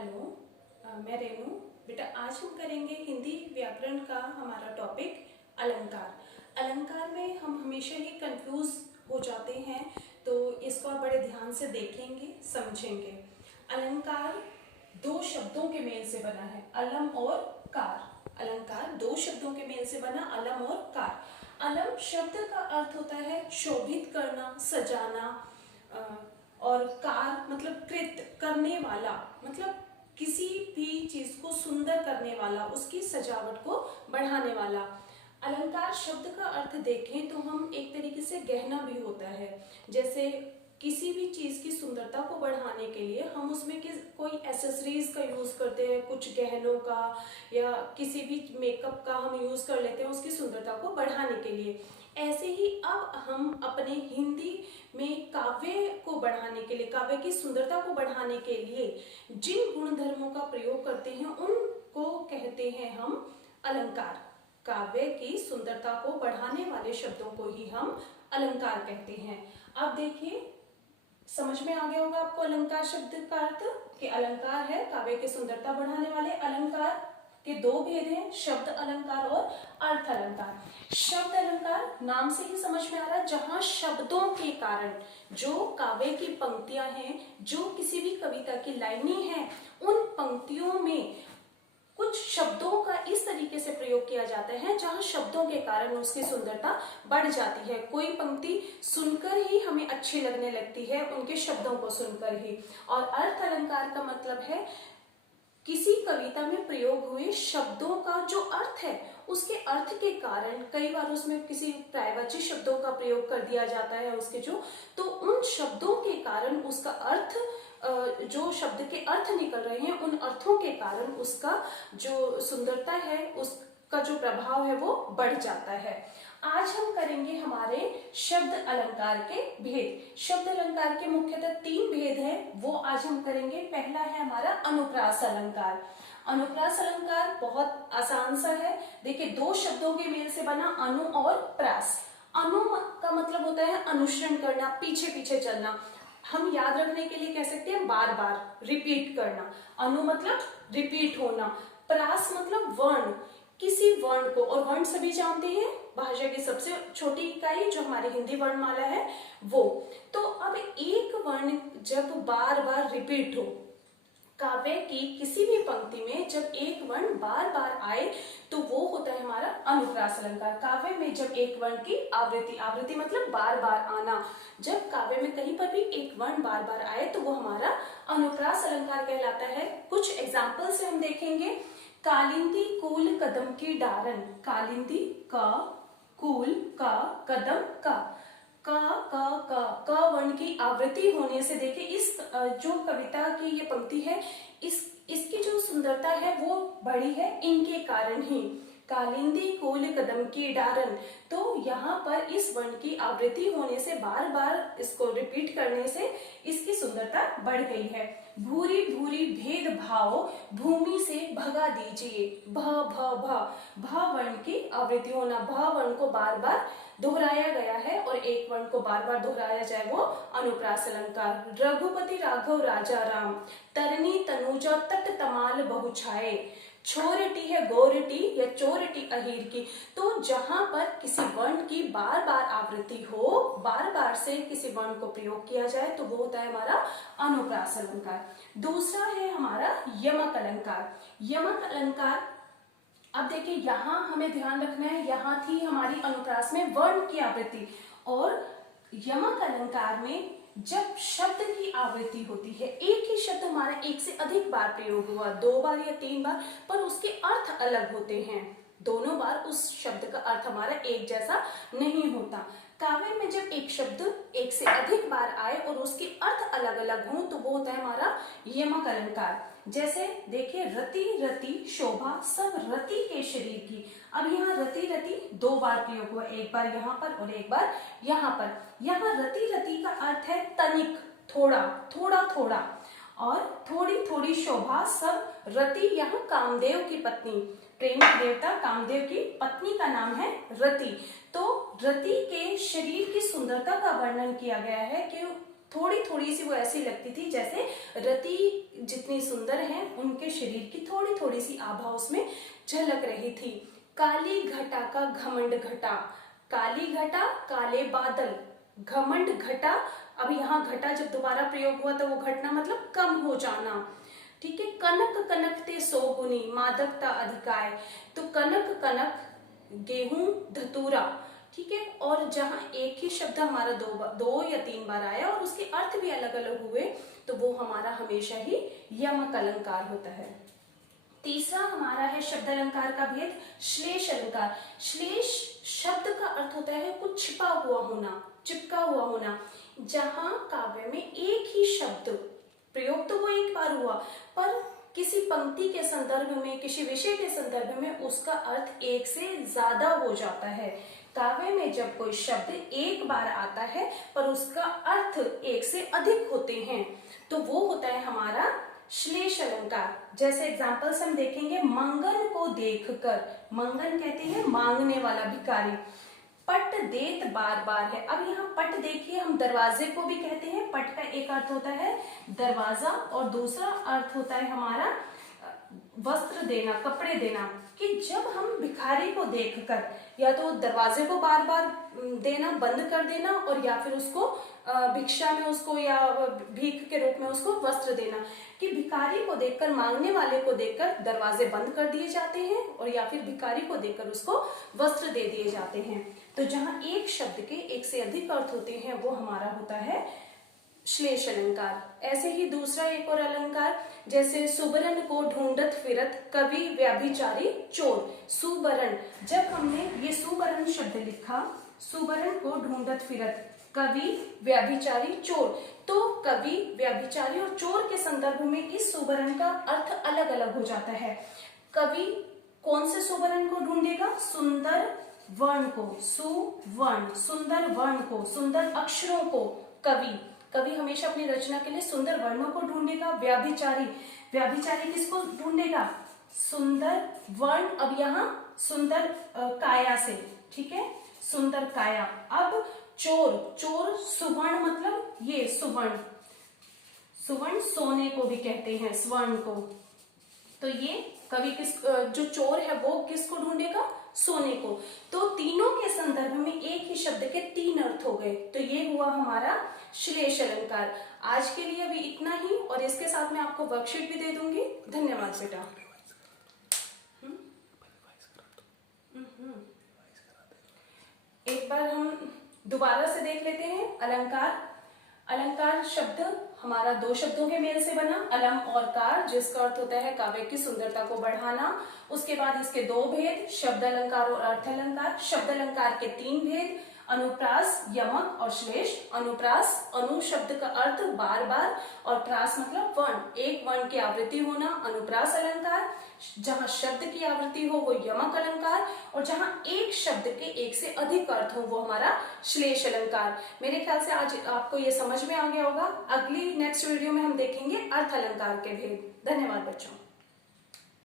Hello, मैं रेनू। बेटा आज हम करेंगे हिंदी व्याकरण का हमारा टॉपिक अलंकार। अलंकार में हम हमेशा ही कंफ्यूज हो जाते हैं, तो इसको आप बड़े ध्यान से देखेंगे, समझेंगे। अलंकार दो शब्दों के मेल से बना है, अलम और कार। अलंकार दो शब्दों के मेल से बना, अलम और कार। अलम शब्द का अर्थ होता है शोभित करना, सजाना, और कार मतलब कृत, करने वाला, मतलब किसी भी चीज को सुंदर करने वाला, उसकी सजावट को बढ़ाने वाला। अलंकार शब्द का अर्थ देखें तो हम एक तरीके से गहना भी होता है। जैसे किसी भी चीज की सुंदरता को बढ़ाने के लिए हम उसमें कोई एसेसरीज का यूज करते हैं, कुछ गहनों का या किसी भी मेकअप का हम यूज कर लेते हैं उसकी सुंदरता को बढ़ाने के लिए। ऐसे ही अब हम अपने हिंदी में काव्य को बढ़ाने के लिए, काव्य की सुंदरता को बढ़ाने के लिए जिन गुण धर्मों का प्रयोग करते हैं उनको कहते हैं हम अलंकार। काव्य की सुंदरता को बढ़ाने वाले शब्दों को ही हम अलंकार कहते हैं। अब देखिए, समझ में आ गया होगा आपको अलंकार शब्द का अर्थ, कि अलंकार है काव्य की सुंदरता बढ़ाने वाले। अलंकार के दो भेद हैं, शब्द अलंकार और अर्थ अलंकार। शब्द अलंकार नाम से ही समझ में आ रहा है, जहां शब्दों के कारण जो काव्य की पंक्तियां हैं, जो किसी भी कविता की लाइनें हैं, उन पंक्तियों में कुछ शब्दों का इस तरीके से प्रयोग किया जाता है जहां शब्दों के कारण उसकी सुंदरता बढ़ जाती है। कोई पंक्ति सुनकर ही हमें अच्छी लगने लगती है, उनके शब्दों को सुनकर ही। और अर्थ अलंकार का मतलब है किसी कविता में प्रयोग हुए शब्दों का जो अर्थ है, उसके अर्थ के कारण, कई बार उसमें किसी पर्यायवाची शब्दों का प्रयोग कर दिया जाता है उसके जो, तो उन शब्दों के कारण उसका अर्थ, जो शब्द के अर्थ निकल रहे हैं उन अर्थों के कारण उसका जो सुंदरता है, उसका जो प्रभाव है वो बढ़ जाता है। आज हम करेंगे हमारे शब्द अलंकार के भेद। शब्द अलंकार के मुख्यतः तीन भेद हैं, वो आज हम करेंगे। पहला है हमारा अनुप्रास अलंकार। अनुप्रास अलंकार बहुत आसान सा है। देखिए, दो शब्दों के मेल से बना, अनु और प्रास। अनु का मतलब होता है अनुसरण करना, पीछे पीछे चलना। हम याद रखने के लिए कह सकते हैं बार बार रिपीट करना। अनु मतलब रिपीट होना, प्रास मतलब वर्ण, किसी वर्ण को। और वर्ण सभी जानते हैं, भाषा की सबसे छोटी इकाई जो हमारी हिंदी वर्णमाला है वो। तो अब एक वर्ण जब बार बार रिपीट हो, काव्य की किसी भी पंक्ति में जब एक वर्ण बार बार आए तो वो होता है हमारा अनुप्रास अलंकार। काव्य में जब एक वर्ण की आवृत्ति, आवृत्ति मतलब बार बार आना, जब काव्य में कहीं पर भी एक वर्ण बार बार आए तो वो हमारा अनुप्रास अलंकार कहलाता है। कुछ एग्जाम्पल से हम देखेंगे। कालिंदी कूल कदम की डारन, कालिंदी का, कूल का, कदम का, क वर्ण की आवृत्ति होने से देखिए इस जो कविता की ये पंक्ति है, इसकी जो सुंदरता है वो बढ़ी है इनके कारण ही। कालिंदी कूल कदम की डारन, तो यहाँ पर इस वर्ण की आवृत्ति होने से, बार बार इसको रिपीट करने से इसकी सुंदरता बढ़ गई है। भूरी भूरी भेद भाव भूमि से भगा दीजिए, भ भ भ, भ वर्ण की आवृत्ति होना, भ वर्ण को बार बार दोहराया गया है और एक वर्ण को बार बार दोहराया जाए वो अनुप्रास अलंकार। रघुपति राघव राजा राम, तरनी तनुजा तट तमाल बहुछाए, छोरटी है गोरटी या चोरटी अहीर की। तो जहां पर किसी वर्ण की बार बार आवृत्ति हो, बार बार से किसी वर्ण को प्रयोग किया जाए तो वो होता है हमारा अनुप्रास अलंकार। दूसरा है हमारा यमक अलंकार। यमक अलंकार, अब देखिए यहां हमें ध्यान रखना है, यहां थी हमारी अनुप्रास में वर्ण की आवृत्ति, और यमक अलंकार में जब शब्द की आवृत्ति होती है, एक ही शब्द हमारा एक से अधिक बार प्रयोग हुआ, 2 बार या 3 बार, पर उसके अर्थ अलग होते हैं। दोनों बार उस शब्द का अर्थ हमारा एक जैसा नहीं होता। काव्य में जब एक शब्द एक से अधिक बार आए और उसके अर्थ अलग अलग हों तो वो होता है हमारा यमक अलंकार। जैसे देखिए, रति रति शोभा सब रति के शरीर की। अब यहाँ रति रति 2 बार प्रयोग हुआ, एक बार यहाँ पर और एक बार यहाँ पर। यहाँ रति रति का अर्थ है तनिक, थोड़ा थोड़ा थोड़ा, और थोड़ी थोड़ी शोभा सब रति, यहाँ कामदेव की पत्नी, प्रेम की देवता कामदेव की पत्नी का नाम है रति। तो रति के शरीर की सुंदरता का वर्णन किया गया है कि थोड़ी थोड़ी सी वो ऐसी लगती थी जैसे रति जितनी सुंदर हैं उनके शरीर की थोड़ी थोड़ी सी आभा उसमें झलक रही थी। काली घटा का घमंड घटा, काली घटा काले बादल, घमंड घटा। अब यहाँ घटा जब दोबारा प्रयोग हुआ तो वो घटना मतलब कम हो जाना, ठीक है। कनक कनकते सो गुनी, मादकता अधिकाय। तो कनक कनक गेहूं धतूरा, ठीक है। और जहां एक ही शब्द हमारा दो या तीन बार आया और उसके अर्थ भी अलग अलग हुए तो वो हमारा हमेशा ही यमक अलंकार होता है। तीसरा हमारा है शब्द अलंकार का भेद, श्लेष अलंकार। श्लेष शब्द का अर्थ होता है कुछ छिपा हुआ होना, चिपका हुआ होना। जहां काव्य में एक ही शब्द प्रयोग तो वो एक बार हुआ पर किसी पंक्ति के संदर्भ में, किसी विषय के संदर्भ में उसका अर्थ एक से ज्यादा हो जाता है। काव्य में जब कोई शब्द एक बार आता है पर उसका अर्थ एक से अधिक होते हैं तो वो होता है हमारा श्लेष अलंकार। जैसे एग्जांपल्स हम देखेंगे, मंगन को देखकर, मंगन कहते हैं मांगने वाला भिखारी। पट देत बार बार है। अब यहाँ पट देखिए, हम दरवाजे को भी कहते हैं। पट का एक अर्थ होता है दरवाजा और दूसरा अर्थ होता है हमारा वस्त्र देना, कपड़े देना। कि जब हम भिखारी को देखकर या तो दरवाजे को बार बार देना बंद कर देना और या फिर उसको भिक्षा में उसको या भीख के रूप में उसको वस्त्र देना, कि भिखारी को देखकर, मांगने वाले को देखकर दरवाजे बंद कर दिए जाते हैं और या फिर भिखारी को देखकर उसको वस्त्र दे दिए जाते हैं। तो जहां एक शब्द के एक से अधिक अर्थ होते हैं वो हमारा होता है श्लेष अलंकार। ऐसे ही दूसरा एक और अलंकार, जैसे सुबरन को ढूंढत फिरत कवि व्याभिचारी चोर। सुबरन, जब हमने ये सुबरन शब्द लिखा, सुबरन को ढूंढत फिरत कवि व्याभिचारी चोर, तो कवि व्याभिचारी और चोर के संदर्भ में इस सुबरन का अर्थ अलग अलग हो जाता है। कवि कौन से सुबरन को ढूंढेगा? सुंदर वर्ण को, सुवर्ण, सुंदर वर्ण को, सुंदर अक्षरों को। कवि हमेशा अपनी रचना के लिए सुंदर वर्णों को ढूंढेगा। व्याभिचारी, व्याभिचारी किसको ढूंढेगा? सुंदर वर्ण। अब यहाँ सुंदर काया से, ठीक है, सुंदर काया। अब चोर, चोर सुवर्ण मतलब ये सुवर्ण, सुवर्ण सोने को भी कहते हैं, स्वर्ण को। तो ये कवि जो चोर है वो किसको ढूंढेगा? सोने को। तो तीनों के संदर्भ में एक ही शब्द के तीन अर्थ हो गए। तो ये हुआ हमारा श्लेष अलंकार। आज के लिए अभी इतना ही और इसके साथ मैं आपको वर्कशीट भी दे दूंगी। धन्यवाद बेटा। एक बार हम दोबारा से देख लेते हैं अलंकार। अलंकार शब्द हमारा दो शब्दों के मेल से बना, अलम और कार, जिसका अर्थ होता है काव्य की सुंदरता को बढ़ाना। उसके बाद इसके दो भेद, शब्द अलंकार और अर्थ अलंकार। शब्द अलंकार के तीन भेद, अनुप्रास, यमक और श्लेष। अनुप्रास, अनु शब्द का अर्थ बार बार और प्रास मतलब वर्ण, एक वर्ण की आवृत्ति होना, अनुप्रास अलंकार। जहां शब्द की आवृत्ति हो वो यमक अलंकार और जहां एक शब्द के एक से अधिक अर्थ हो वो हमारा श्लेष अलंकार। मेरे ख्याल से आज आपको ये समझ में आ गया होगा। अगली नेक्स्ट वीडियो में हम देखेंगे अर्थ अलंकार के भेद। धन्यवाद बच्चों।